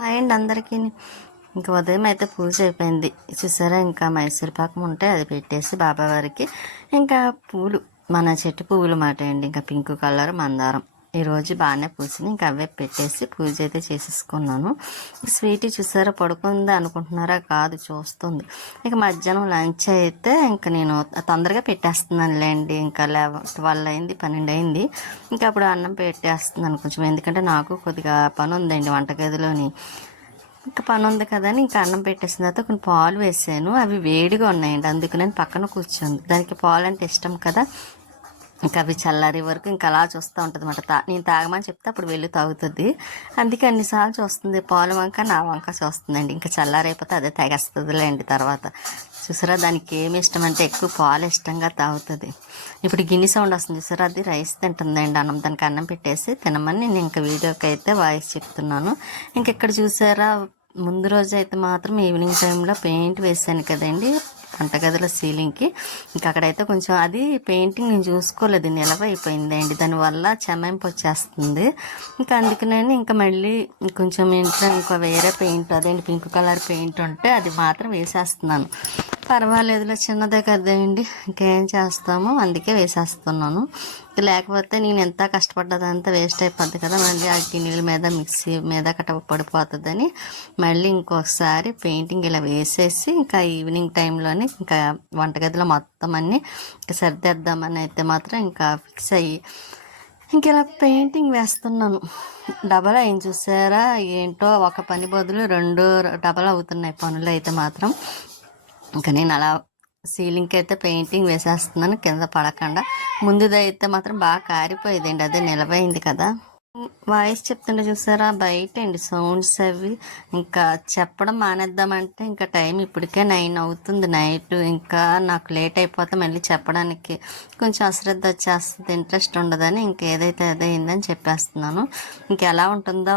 Hi అండి అందరికీ. ఇంకా ఉదయం అయితే పూజ అయిపోయింది చూసారా. ఇంకా మైసూర్ పాకం ఉంటే అది పెట్టేసి బాబావారికి ఇంకా పూలు మన చెట్టు పువ్వులు మాట అండి. ఇంకా పింక్ కలర్ మందారం ఈరోజు బాగానే పూసింది. ఇంకా అవే పెట్టేసి పూజ అయితే చేసేసుకున్నాను. స్వీట్ చూసారా పడుకుంది అనుకుంటున్నారా, కాదు చూస్తుంది. ఇక మధ్యాహ్నం లంచ్ అయితే ఇంకా నేను తొందరగా పెట్టేస్తున్నానులేండి. ఇంకా 12 అయింది, 12 అయింది. ఇంకా అప్పుడు అన్నం పెట్టేస్తున్నాను కొంచెం, ఎందుకంటే నాకు కొద్దిగా పని ఉందండి వంటగదిలోని. ఇంకా పని ఉంది కదా అని ఇంకా అన్నం పెట్టేసిన తర్వాత కొన్ని పాలు వేసాను. అవి వేడిగా ఉన్నాయండి, అందుకు నేను పక్కన కూర్చుంది. దానికి పాలు అంటే ఇష్టం కదా. ఇంకా అవి చల్లారే వరకు ఇంకా అలా చూస్తూ ఉంటుంది అన్నమాట. నేను తాగమని చెప్తే అప్పుడు వెళ్ళి తాగుతుంది. అందుకే అన్నిసార్లు చూస్తుంది, పాలు వంక నా వంక చూస్తుందండి. ఇంకా చల్లారైపోతే అదే తాగేస్తుందిలేండి తర్వాత. చూసారా దానికి ఏమి ఇష్టం అంటే ఎక్కువ పాలు ఇష్టంగా తాగుతుంది. ఇప్పుడు గిన్నె సౌండ్ వస్తుంది చూసారా, అది రైస్ తింటుందండి. దానికి అన్నం పెట్టేసి తినమని నేను ఇంకా వీడియోకి అయితే వాయిస్ చెప్తున్నాను. ఇంకెక్కడ చూసారా, ముందు రోజు అయితే మాత్రం ఈవినింగ్ టైంలో పెయింట్ వేసాను కదండి వంటగదిలో సీలింగ్కి. ఇంకా అక్కడైతే కొంచెం అది పెయింటింగ్ నేను చూసుకోలేదు, నిలవ అయిపోయిందండి. దానివల్ల చెమ్మాయింపు వచ్చేస్తుంది. ఇంకా అందుకనే ఇంకా మళ్ళీ కొంచెం ఇంట్లో ఇంకా వేరే పెయింట్, అదేంటి పింక్ కలర్ పెయింట్ ఉంటే అది మాత్రం వేసేస్తున్నాను. పర్వాలేదులే చిన్నదే కదండి, ఇంకేం చేస్తాము, అందుకే వేసేస్తున్నాను. లేకపోతే నేను ఎంత కష్టపడ్డదంతా వేస్ట్ అయిపోద్ది కదా, మళ్ళీ ఆ గిన్నెల మీద మిక్సీ మీద కట్ట పడిపోతుందని మళ్ళీ ఇంకొకసారి పెయింటింగ్ ఇలా వేసేసి ఇంకా ఈవినింగ్ టైంలోనే ఇంకా వంటగదిలో మొత్తం అన్నీ సర్దేద్దామని అయితే మాత్రం ఇంకా ఫిక్స్ అయ్యి ఇంక ఇలా పెయింటింగ్ వేస్తున్నాను. డబల్ అయింది చూసారా, ఏంటో ఒక పని బదులు 2 డబల్ అవుతున్నాయి పనులు అయితే మాత్రం. ఇంకా నేను అలా సీలింగ్కి అయితే పెయింటింగ్ వేసేస్తున్నాను కింద పడకుండా. ముందుదైతే మాత్రం బాగా కారిపోయేదండి, అదే నిలబైంది కదా. వాయిస్ చెప్తుంటే చూసారా బయట అండి సౌండ్స్ అవి. ఇంకా చెప్పడం మానేద్దామంటే ఇంకా టైం ఇప్పటికే 9 అవుతుంది నైట్. ఇంకా నాకు లేట్ అయిపోతే మళ్ళీ చెప్పడానికి కొంచెం అశ్రద్ధ వచ్చేస్తుంది, ఇంట్రెస్ట్ ఉండదని ఇంక ఏదైతే అదే అయిందని చెప్పేస్తున్నాను. ఇంకెలా ఉంటుందో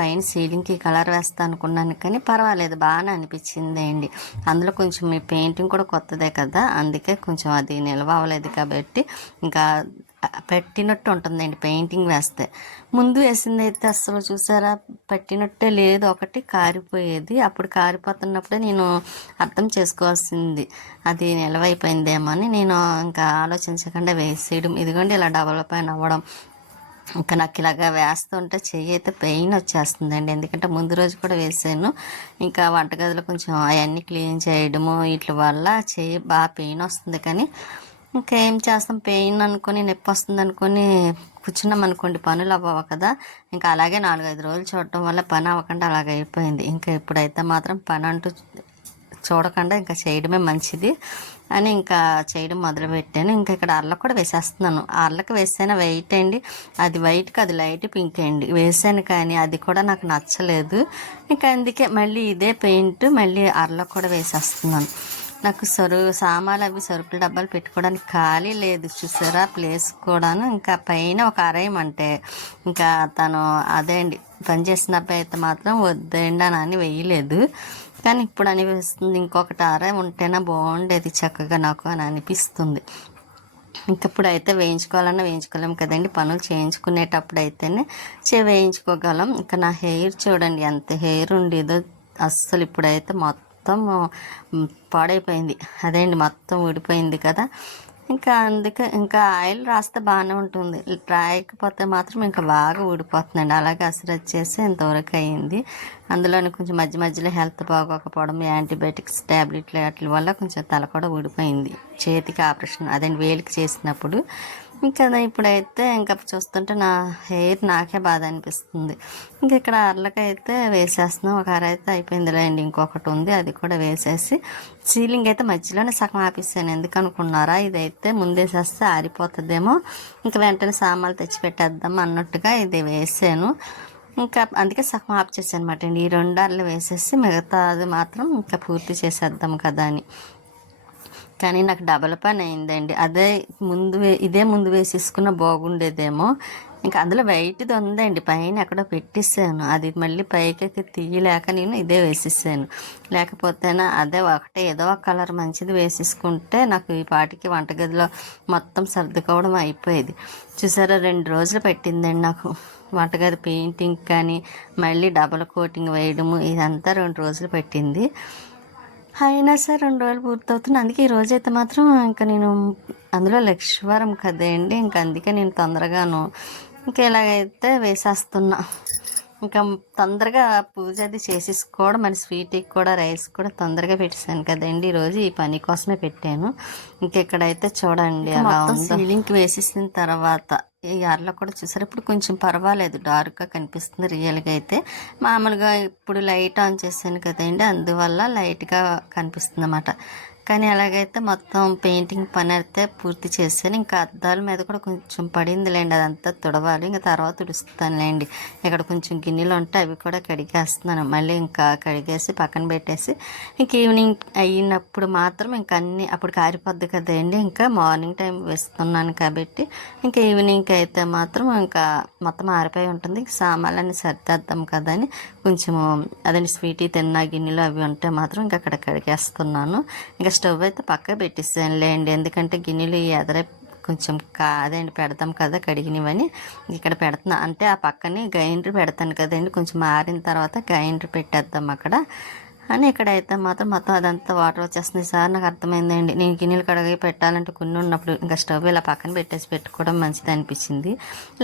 పైన సీలింగ్కి కలర్ వేస్తా అనుకున్నాను, కానీ పర్వాలేదు బాగానే అనిపించింది అండి. అందులో కొంచెం మీ పెయింటింగ్ కూడా కొత్తదే కదా, అందుకే కొంచెం అది నిల్వ అవ్వలేదు కాబట్టి ఇంకా పెట్టినట్టు ఉంటుందండి పెయింటింగ్ వేస్తే. ముందు వేసింది అయితే అస్సలు చూసారా పెట్టినట్టే లేదు, ఒకటి కారిపోయేది. అప్పుడు కారిపోతున్నప్పుడే నేను అర్థం చేసుకోవాల్సింది అది నిలవైపోయిందేమో అని. నేను ఇంకా ఆలోచించకుండా వేసేయడం, ఇదిగోండి ఇలా డెవలప్ అయిన అవ్వడం. ఇంకా నాకు ఇలాగా వేస్తుంటే చెయ్యి అయితే పెయిన్ వచ్చేస్తుందండి, ఎందుకంటే ముందు రోజు కూడా వేసాను. ఇంకా వంటగదిలో కొంచెం అవన్నీ క్లీన్ చేయడము వీటి వల్ల చెయ్యి బాగా పెయిన్ వస్తుంది. కానీ ఇంకేం చేస్తాం, పెయిన్ అనుకొని నొప్పి వస్తుంది అనుకొని కూర్చున్నాం అనుకోండి, పనులు అవ్వవు కదా. ఇంకా అలాగే 4-5 రోజులు చూడటం వల్ల పని అవ్వకుండా అలాగ అయిపోయింది. ఇంకా ఇప్పుడైతే మాత్రం పని అంటూ చూడకుండా ఇంకా చేయడమే మంచిది అని ఇంకా చేయడం మొదలుపెట్టాను. ఇంకా ఇక్కడ అర్లకు కూడా వేసేస్తున్నాను. అర్లకు వేసాను వైట్ అండి, అది వైట్కి అది లైట్ పింక్ అండి వేసాను, కానీ అది కూడా నాకు నచ్చలేదు. ఇంకా అందుకే మళ్ళీ ఇదే పెయింట్ మళ్ళీ అర్లకు కూడా వేసేస్తున్నాను. నాకు సామాన్లు అవి సరుకుల డబ్బాలు పెట్టుకోవడానికి ఖాళీ లేదు చూసారా, ప్లేస్ కూడాను. ఇంకా పైన ఒక అరేయమంటే ఇంకా తను అదే అండి పనిచేసిన అబ్బాయి అయితే మాత్రం వద్దండి అని వేయలేదు. కానీ ఇప్పుడు అనిపిస్తుంది ఇంకొకటి అరే ఉంటేనా బాగుండేది చక్కగా నాకు అని అనిపిస్తుంది. ఇంకప్పుడు అయితే వేయించుకోవాలన్నా వేయించుకోలేం కదండి, పనులు చేయించుకునేటప్పుడు అయితేనే వేయించుకోగలం. ఇంకా నా హెయిర్ చూడండి ఎంత హెయిర్ ఉండేదో, అస్సలు ఇప్పుడైతే మొత్తం పాడైపోయింది. అదేండి మొత్తం ఊడిపోయింది కదా. ఇంకా అందుకే ఇంకా ఆయిల్ రాస్తే బాగానే ఉంటుంది, రాయకపోతే మాత్రం ఇంకా బాగా ఊడిపోతుందండి. అలాగే అసలు వచ్చేసి ఇంతవరకు అయ్యింది. అందులోని కొంచెం మధ్య మధ్యలో హెల్త్ బాగోకపోవడం, యాంటీబయాటిక్స్ ట్యాబ్లెట్లు వాటి వల్ల కొంచెం తల కూడా ఊడిపోయింది. చేతికి ఆపరేషన్ అదేంటి వేలికి చేసినప్పుడు. ఇంకా ఇప్పుడైతే ఇంకా చూస్తుంటే నా హెయిర్ నాకే బాధ అనిపిస్తుంది. ఇంకా ఇక్కడ అర్లకైతే వేసేస్తున్నాం. ఒక అర అయితే అయిపోయిందిలే అండి, ఇంకొకటి ఉంది అది కూడా వేసేసి సీలింగ్ అయితే మధ్యలోనే సగం ఆపేసాను. ఎందుకు అనుకున్నారా, ఇదైతే ముందేసేస్తే ఆరిపోతుందేమో, ఇంకా వెంటనే సామాన్లు తెచ్చి పెట్టేద్దాం అన్నట్టుగా ఇది వేసాను. ఇంకా అందుకే సగం ఆఫ్ చేసాను అనమాట అండి. ఈ 2 అర్లు వేసేసి మిగతా అది మాత్రం ఇంకా పూర్తి చేసేద్దాం కదా అని. కానీ నాకు డబల్ పని అయిందండి. ఇదే ముందు వేసేసుకున్న బాగుండేదేమో, ఇంకా అందులో వైట్ది ఉందండి, పైన ఎక్కడో పెట్టేసాను. అది మళ్ళీ పైకి తీయలేక నేను ఇదే వేసేసాను. లేకపోతేనా అదే ఒకటే ఏదో ఒక కలర్ మంచిది వేసేసుకుంటే నాకు ఈ పాటికి వంటగదిలో మొత్తం సర్దుకోవడం అయిపోయేది. చూసారా 2 రోజులు పట్టిందండి నాకు వంటగది పెయింటింగ్ కానీ మళ్ళీ డబల్ కోటింగ్ వేయడము ఇదంతా 2 రోజులు పట్టింది. అయినా సరే 2 రోజులు పూర్తవుతుంది. అందుకే ఈ రోజైతే మాత్రం ఇంకా నేను అందులో లక్షవారం కదండి, ఇంకా అందుకే నేను తొందరగాను ఇంకా ఇలాగైతే వేసేస్తున్నా. ఇంకా తొందరగా పూజ అది చేసేసుకోవడం, మరి స్వీట్కి కూడా రైస్ కూడా తొందరగా పెట్టేశాను కదండి, ఈరోజు ఈ పని కోసమే పెట్టాను. ఇంకెక్కడైతే చూడండి అలా సీలింగ్కి వేసేసిన తర్వాత ఈ అరలో కూడా చూసారు, ఇప్పుడు కొంచెం పర్వాలేదు, డార్క్గా కనిపిస్తుంది. రియల్గా అయితే మామూలుగా ఇప్పుడు లైట్ ఆన్ చేశాను కదండి, అందువల్ల లైట్గా కనిపిస్తుంది అన్నమాట. కానీ అలాగైతే మొత్తం పెయింటింగ్ పని అయితే పూర్తి చేశాను. ఇంకా అద్దాల మీద కూడా కొంచెం పడిందిలేండి, అదంతా తుడవాలి, ఇంకా తర్వాత తుడుస్తానులేండి. ఇక్కడ కొంచెం గిన్నెలు ఉంటే అవి కూడా కడిగేస్తున్నాను. మళ్ళీ ఇంకా కడిగేసి పక్కన పెట్టేసి ఇంక ఈవినింగ్ అయినప్పుడు మాత్రం ఇంకా అన్నీ అప్పుడు కారిపోద్ది కదండి, ఇంకా మార్నింగ్ టైం వేస్తున్నాను కాబట్టి ఇంకా ఈవినింగ్కి అయితే మాత్రం ఇంకా మొత్తం ఆరిపోయి ఉంటుంది. సామాన్లన్నీ సర్దేద్దాం కదా అని కొంచెము అదండి స్వీటీ తిన్న గిన్నెలు అవి ఉంటే మాత్రం ఇంకా అక్కడ కడిగేస్తున్నాను. ఇంకా స్టవ్ అయితే పక్క పెట్టిస్తానులేండి, ఎందుకంటే గిన్నెలు ఎదరే కొంచెం అదండి పెడతాం కదా కడిగినవని ఇక్కడ పెడుతున్నా. అంటే ఆ పక్కనే గ్రైండర్ పెడతాను కదండి, కొంచెం మారిన తర్వాత గ్రైండర్ పెట్టేద్దాం అక్కడ అని. ఇక్కడైతే మాత్రం మొత్తం అదంతా వాటర్ వచ్చేస్తుంది. సార్ నాకు అర్థమైందండి, నేను గిన్నెలు కడిగి పెట్టాలంటే కొన్ని ఉన్నప్పుడు ఇంకా స్టవ్ ఇలా పక్కన పెట్టేసి పెట్టుకోవడం మంచిది అనిపించింది.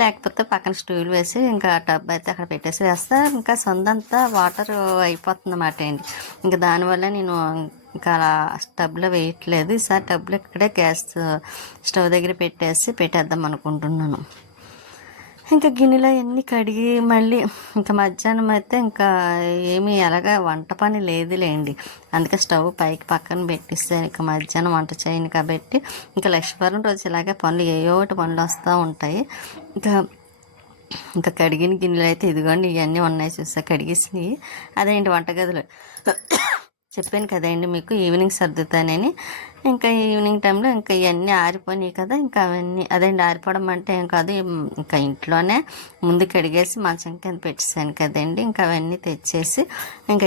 లేకపోతే పక్కన స్టూల్ వేసి ఇంకా టబ్ అయితే అక్కడ పెట్టేసి వేస్తే ఇంకా సొంతంతా వాటర్ అయిపోతుంది అన్నమాట అండి. ఇంకా దానివల్ల నేను ఇంకా అలా టబ్లో వేయట్లేదు. ఈసారి టబ్లో ఇక్కడే గ్యాస్ స్టవ్ దగ్గర పెట్టేద్దాం అనుకుంటున్నాను. ఇంకా గిన్నెలో అన్నీ కడిగి మళ్ళీ ఇంకా మధ్యాహ్నం అయితే ఇంకా ఏమీ అలాగా వంట పని లేదులేండి, అందుకే స్టవ్ పైకి పక్కన పెట్టిస్తాను. ఇంకా మధ్యాహ్నం వంట చేయను కాబట్టి ఇంకా లక్ష్మీవారం రోజు ఇలాగే పనులు ఏయో ఒకటి పనులు వస్తూ ఉంటాయి. ఇంకా కడిగిన గిన్నెలు అయితే ఇదిగోండి ఇవన్నీ ఉన్నాయి చూసా కడిగేసినవి. అదేంటి వంటగదిలో చెప్పాను కదండి మీకు ఈవినింగ్ సర్దుతానని. ఇంకా ఈవినింగ్ టైంలో ఇంకా ఇవన్నీ ఆరిపోయినాయి కదా, ఇంకా అవన్నీ అదండి ఆరిపోవడం అంటే ఏం కాదు, ఇంకా ఇంట్లోనే ముందు కడిగేసి మంచం కింద పెట్టేసాను కదండి. ఇంకా అవన్నీ తెచ్చేసి ఇంకా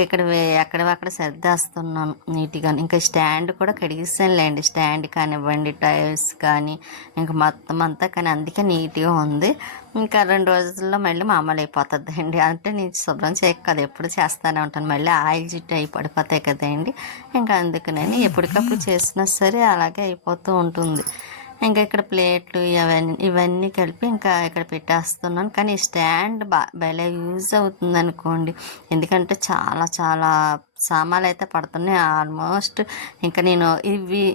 అక్కడ సర్దేస్తున్నాను నీట్గా. ఇంకా స్టాండ్ కూడా కడిగిస్తానులేండి, స్టాండ్ కానివ్వండి టైల్స్ కానీ ఇంకా మొత్తం అంతా, కానీ అందుకే నీట్గా ఉంది. ఇంకా 2 రోజుల్లో మళ్ళీ మామూలు అయిపోతుంది అండి. అంటే నేను శుభ్రం చేయక కదా ఎప్పుడు చేస్తూనే ఉంటాను, మళ్ళీ ఆయిల్ జిట్టు అయి పడిపోతాయి కదండి. ఇంకా అందుకని ఎప్పటికప్పుడు చేసినా సరే అలాగే అయిపోతూ ఉంటుంది. ఇంకా ఇక్కడ ప్లేట్లు ఇవన్నీ కలిపి ఇంకా ఇక్కడ పెట్టేస్తున్నాను. కానీ స్టాండ్ భలే యూజ్ అవుతుంది అనుకోండి, ఎందుకంటే చాలా చాలా సామాన్లు అయితే పడుతున్నాయి ఆల్మోస్ట్. ఇంకా నేను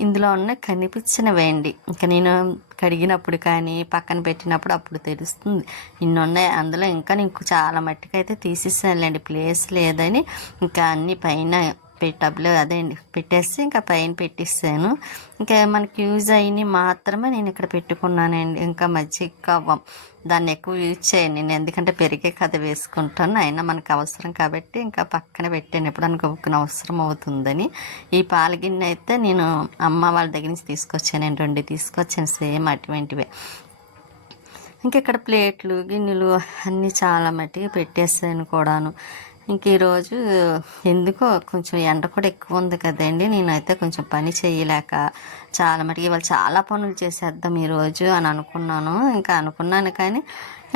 ఇందులో ఉన్న కనిపించినవేండి, ఇంకా నేను కడిగినప్పుడు కానీ పక్కన పెట్టినప్పుడు అప్పుడు తెలుస్తుంది ఇన్ని ఉన్నాయి అందులో. ఇంకా నీకు చాలా మట్టికైతే తీసేసానులేండి, ప్లేస్ లేదని ఇంకా అన్ని పైన టబ్లో అదేండి పెట్టేసి ఇంకా పైన పెట్టిస్తాను. ఇంకా మనకి యూజ్ అయినవి మాత్రమే నేను ఇక్కడ పెట్టుకున్నానండి. ఇంకా మజ్జిగ దాన్ని ఎక్కువ యూజ్ చేయను నేను, ఎందుకంటే పెరిగే కథ వేసుకుంటాను, అయినా మనకు అవసరం కాబట్టి ఇంకా పక్కన పెట్టాను, ఎప్పుడు అనుకోకున్న అవసరం అవుతుందని. ఈ పాల గిన్నె అయితే నేను అమ్మ వాళ్ళ దగ్గర నుంచి తీసుకొచ్చాను, 2 తీసుకొచ్చాను సేమ్ అటువంటివే. ఇంకా ఇక్కడ ప్లేట్లు గిన్నెలు అన్నీ చాలా మట్టిగా పెట్టేసాను కూడాను. ఇంక ఈరోజు ఎందుకో కొంచెం ఎండ కూడా ఎక్కువ ఉంది కదండి, నేనైతే కొంచెం పని చేయలేక చాలా మటుకు ఇవాళ చాలా పనులు చేసేద్దాం ఈరోజు అని అనుకున్నాను. ఇంకా అనుకున్నాను కానీ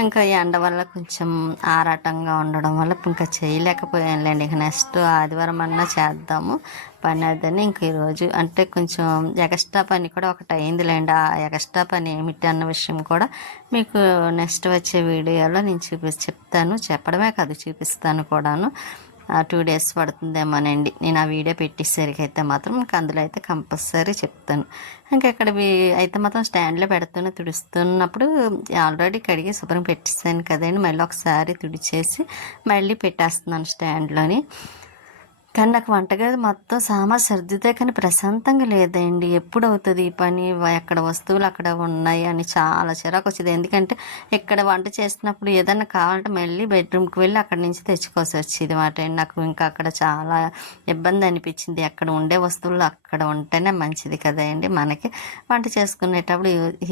ఇంకా ఎండ వల్ల కొంచెం ఆరాటంగా ఉండడం వల్ల ఇంకా చేయలేకపోయానులేండి. ఇక నెక్స్ట్ ఆదివారం అన్నా చేద్దాము పని అదని. ఇంక ఈరోజు అంటే కొంచెం ఎక్స్ట్రా పని కూడా ఒకటి అయిందిలేండి. ఆ ఎక్స్ట్రా పని ఏమిటి అన్న విషయం కూడా మీకు నెక్స్ట్ వచ్చే వీడియోలో నేను చెప్తాను, చెప్పడమే కాదు చూపిస్తాను కూడాను. 2 days పడుతుందేమోనండి నేను ఆ వీడియో పెట్టేసరికి అయితే మాత్రం. ఇంకా అందులో అయితే కంపల్సరీ చెప్తాను. ఇంకా ఇక్కడ అయితే మాత్రం స్టాండ్లో తుడుస్తున్నప్పుడు ఆల్రెడీ కడిగి శుభ్రం పెట్టేసాను కదండి, మళ్ళీ ఒకసారి తుడిచేసి మళ్ళీ పెట్టేస్తున్నాను స్టాండ్లోని. కానీ నాకు వంటగది మొత్తం సామాన్ సర్దితే కానీ ప్రశాంతంగా లేదండి. ఎప్పుడవుతది ఈ పని? ఎక్కడ వస్తువులు అక్కడ ఉన్నాయి అని చాలా చిరాకొచ్చేది. ఎందుకంటే ఇక్కడ వంట చేస్తున్నప్పుడు ఏదన్నా కావాలంటే మళ్ళీ బెడ్రూమ్‌కి వెళ్ళి అక్కడి నుంచి తెచ్చుకోవాల్సి వచ్చేది మాట అండి. నాకు ఇంకా అక్కడ చాలా ఇబ్బంది అనిపించింది. అక్కడ ఉండే వస్తువులు అక్కడ ఉంటేనే మంచిది కదండీ మనకి. వంట చేసుకునేటప్పుడు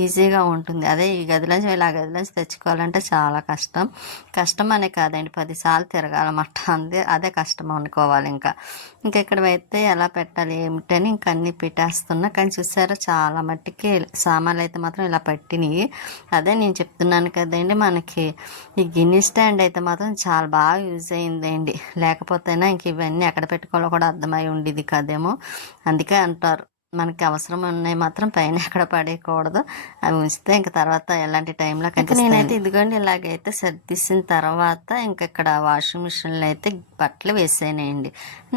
ఈజీగా ఉంటుంది. అదే ఈ గదిలోంచి వెళ్ళి ఆ గదిలోంచి తెచ్చుకోవాలంటే చాలా కష్టం. కష్టం అనే కాదండి, 10 సార్లు తిరగాలన్నమాట. అదే కష్టం అనుకోవాలి ఇంకా. ఇంకా ఇక్కడ అయితే ఎలా పెట్టాలి ఏమిటని ఇంక అన్నీ పెట్టేస్తున్నా. కానీ చూసారా చాలా మట్టికి సామాన్లు అయితే మాత్రం ఇలా పట్టినాయి. అదే నేను చెప్తున్నాను కదండి, మనకి ఈ గిన్నె స్టాండ్ అయితే మాత్రం చాలా బాగా యూజ్ అయిందండి. లేకపోతేనా ఇంక ఇవన్నీ ఎక్కడ పెట్టుకోవాలో కూడా అర్థమై ఉండేది కదేమో. అందుకే అంటారు మనకి అవసరం ఉన్నాయి మాత్రం పైన ఎక్కడ పడేయకూడదు, అవి ఉంచితే ఇంక తర్వాత ఎలాంటి టైంలో కనిపిస్తాయి. నేనైతే ఇదిగోండి ఇలాగైతే సర్దిసిన తర్వాత ఇంక ఇక్కడ వాషింగ్ మిషన్లో అయితే బట్టలు వేసానండి.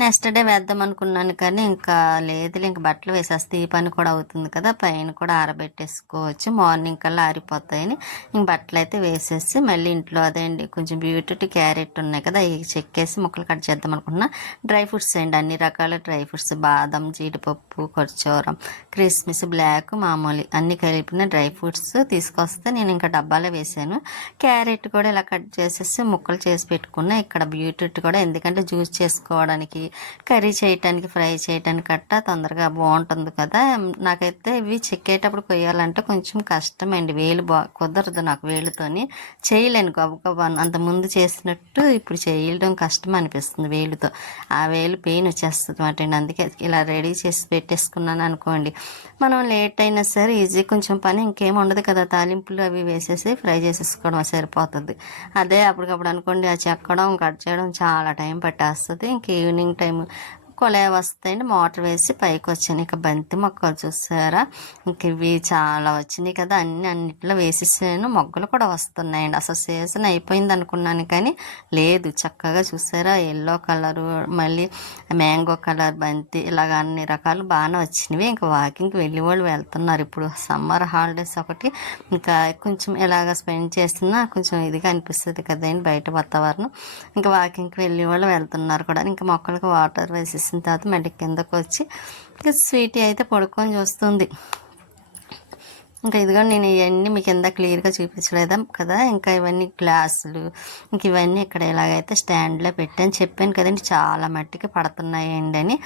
నెక్స్ట్ డే వేద్దాం అనుకున్నాను కానీ ఇంకా లేదులే, ఇంక బట్టలు వేసేస్తే ఈ పని కూడా అవుతుంది కదా, పైన కూడా ఆరబెట్టేసుకోవచ్చు, మార్నింగ్ కల్లా ఆరిపోతాయని ఇంక బట్టలు అయితే వేసేసి మళ్ళీ ఇంట్లో అదే అండి కొంచెం బీట్రూట్ క్యారెట్ ఉన్నాయి కదా, ఇవి చెక్కేసి ముక్కలు కట్ చేద్దాం అనుకున్నా. డ్రై ఫ్రూట్స్ అండి, అన్ని రకాల డ్రై ఫ్రూట్స్, బాదం, జీడిపప్పు, ఖర్జూరం, క్రిస్మిస్, బ్లాక్, మామూలు అన్ని కలిపిన డ్రై ఫ్రూట్స్ తీసుకొస్తే నేను ఇంకా డబ్బాలో వేసాను. క్యారెట్ కూడా ఇలా కట్ చేసేసి ముక్కలు చేసి పెట్టుకున్నా. ఇక్కడ బీట్రూట్ కూడా ఎందుకంటే జ్యూస్ చేసుకోవడానికి, కర్రీ చేయటానికి, ఫ్రై చేయటానికి కట్ట తొందరగా బాగుంటుంది కదా. నాకైతే ఇవి చెక్కేటప్పుడు కొయ్యాలంటే కొంచెం కష్టం అండి, వేలు కుదరదు నాకు, వేలుతోని చేయలేను గబగబా. అంత ముందు చేసినట్టు ఇప్పుడు చేయడం కష్టం అనిపిస్తుంది వేలుతో, ఆ వేలు పెయిన్ వచ్చేస్తుంది అన్నమాట అండి. అందుకే ఇలా రెడీ చేసి పెట్టేసుకున్నాను అనుకోండి, మనం లేట్ అయినా సరే ఈజీ కొంచెం పని ఇంకేం ఉండదు కదా, తాలింపులు అవి వేసేసి ఫ్రై చేసేసుకోవడం సరిపోతుంది. అదే అప్పటికప్పుడు అనుకోండి ఆ చెక్కడం కట్ చేయడం చాలా టైం పట్టేస్తుంది. ఇంక ఈవినింగ్ టైం కొలాయి వస్తాయండి, మోటార్ వేసి పైకి వచ్చాను. ఇక బంతి మొక్కలు చూసారా, ఇంక ఇవి చాలా వచ్చినాయి కదా, అన్నిట్లో వేసేసాను. మొగ్గలు కూడా వస్తున్నాయండి. అసలు సీజన్ అయిపోయింది అనుకున్నాను కానీ లేదు, చక్కగా చూసారా ఎల్లో కలరు, మళ్ళీ మ్యాంగో కలర్ బంతి, ఇలాగ అన్ని రకాలు బాగానే వచ్చినవి. ఇంకా వాకింగ్కి వెళ్ళి వాళ్ళు వెళ్తున్నారు. ఇప్పుడు సమ్మర్ హాలిడేస్ ఒకటి ఇంకా కొంచెం ఇలాగ స్పెండ్ చేస్తున్నా కొంచెం ఇదిగా అనిపిస్తుంది కదండి బయట వాతావరణం. ఇంకా వాకింగ్కి వెళ్ళి వాళ్ళు వెళ్తున్నారు కూడా. ఇంకా మొక్కలకు వాటర్ వేసేసిన తర్వాత మళ్ళీ కిందకు వచ్చి ఇంకా స్వీటీ అయితే పడుకొని చూస్తుంది. ఇంకా ఇదిగో నేను ఇవన్నీ మీకు ఎంత క్లియర్గా చూపించలేదా కదా, ఇంకా ఇవన్నీ గ్లాసులు, ఇంక ఇవన్నీ ఇక్కడ ఎలాగైతే స్టాండ్లో పెట్టాను చెప్పాను కదండి, చాలా మట్టికి పడుతున్నాయండి అని.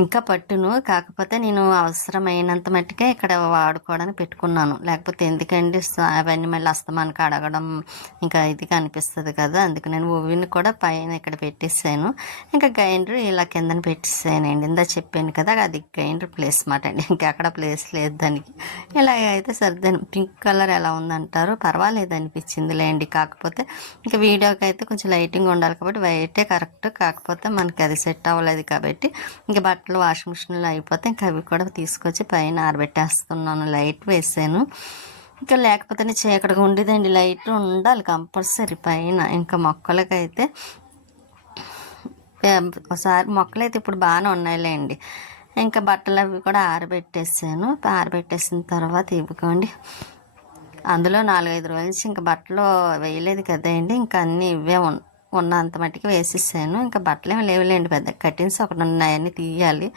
ఇంకా పట్టును, కాకపోతే నేను అవసరమైనంత మట్టికే ఇక్కడ వాడుకోవడానికి పెట్టుకున్నాను, లేకపోతే ఎందుకండి అవన్నీ మళ్ళీ అస్తమానికి అడగడం ఇంకా ఇది కనిపిస్తుంది కదా. అందుకు నేను ఓవెన్ కూడా పైన ఇక్కడ పెట్టేసాను. ఇంకా గ్రైండర్ ఇలా కిందన పెట్టేసానండి, ఇందా చెప్పాను కదా అది గ్రైండర్ ప్లేస్ మాట అండి, ఇంకా అక్కడ ప్లేస్ లేదు దానికి. ఇలాగైతే సర్దాను. పింక్ కలర్ ఎలా ఉందంటారు, పర్వాలేదు అనిపించింది లేండి. కాకపోతే ఇంకా వీడియోకి అయితే కొంచెం లైటింగ్ ఉండాలి కాబట్టి వైటే కరెక్ట్, కాకపోతే మనకి అది సెట్ అవ్వలేదు కాబట్టి ఇంకా బట్టలు వాషింగ్ మిషన్లో అయిపోతే ఇంకా అవి కూడా తీసుకొచ్చి పైన ఆరబెట్టేస్తున్నాను. లైట్ వేసాను, ఇంకా లేకపోతేనే చీకటిగా ఉండేదండి, లైట్ ఉండాలి కంపల్సరీ పైన. ఇంకా మొక్కలకైతే ఒకసారి మొక్కలు అయితే ఇప్పుడు బాగానే ఉన్నాయిలేండి. ఇంకా బట్టలు అవి కూడా ఆరబెట్టేసాను. ఆరబెట్టేసిన తర్వాత ఇవ్వకండి, అందులో 4-5 రోజుల నుంచి ఇంకా బట్టలు వేయలేదు కదండి, ఇంకా అన్నీ ఇవే ఉన్నంత మట్టికి వేసేసాను. ఇంకా బట్టలు ఏమి లేవులేండి, పెద్ద కటిన్స్ ఒకటి ఉన్నాయని తీయాలి.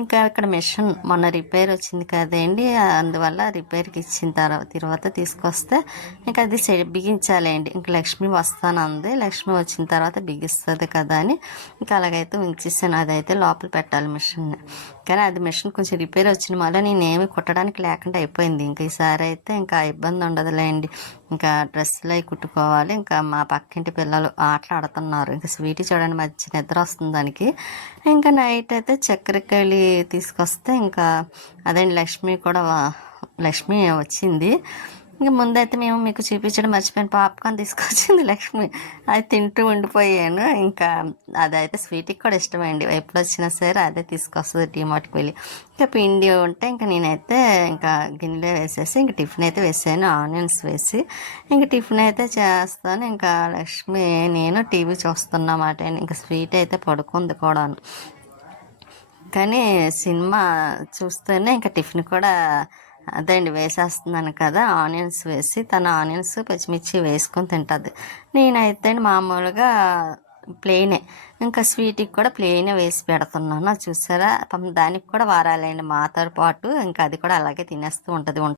ఇంకా ఇక్కడ మిషన్ మొన్న రిపేర్ వచ్చింది కదండి, అందువల్ల రిపేర్కి ఇచ్చిన తర్వాత తీసుకొస్తే ఇంకా అది బిగించాలండి. ఇంకా లక్ష్మి వస్తానంది, లక్ష్మి వచ్చిన తర్వాత బిగిస్తుంది కదా అని ఇంకా అలాగైతే ఉంచేసాను. అదైతే లోపల పెట్టాలి మిషన్, కానీ అది మిషన్ కొంచెం రిపేర్ వచ్చిన వల్ల నేనేమి కుట్టడానికి లేకుండా అయిపోయింది. ఇంకా ఈసారి అయితే ఇంకా ఇబ్బంది ఉండదులేండి, ఇంకా డ్రెస్సులు అవి కుట్టుకోవాలి. ఇంకా మా పక్కింటి పిల్లలు ఆటలాడుతున్నారు, ఇంకా స్వీటీ చూడండి మంచి నిద్ర వస్తుంది దానికి. ఇంకా నైట్ అయితే చక్కెరకేళి తీసుకొస్తే ఇంకా అదేంటి లక్ష్మి వచ్చింది. ఇంకా ముందైతే మేము మీకు చూపించడం మర్చిపోయాను, పాప్కార్న్ తీసుకొచ్చింది లక్ష్మి, అది తింటూ ఉండిపోయాను. ఇంకా అదైతే స్వీట్కి కూడా ఇష్టమైంది, ఎప్పుడు వచ్చినా సరే అదే తీసుకొస్తుంది టీమార్ట్కి వెళ్ళి. ఇంకా పిండి ఉంటే ఇంకా నేనైతే ఇంకా గిన్నెలో వేసేసి ఇంకా టిఫిన్ అయితే వేసాను, ఆనియన్స్ వేసి ఇంకా టిఫిన్ అయితే చేస్తాను. ఇంకా లక్ష్మి నేను టీవీ చూస్తున్నమాట. ఇంకా స్వీట్ అయితే పడుకుంది కూడాను, కానీ సినిమా చూస్తూనే ఇంకా టిఫిన్ కూడా అదే అండి వేసేస్తున్నాను కదా, ఆనియన్స్ వేసి తన ఆనియన్స్ పచ్చిమిర్చి వేసుకొని తింటుంది. నేనైతే మామూలుగా ప్లెయినే. ఇంకా స్వీట్కి కూడా ప్లెయినే వేసి పెడుతున్నాను. అది చూసారా, దానికి కూడా వారాలండి మాతో పాటు. ఇంకా అది కూడా అలాగే తినేస్తూ ఉంటుంది.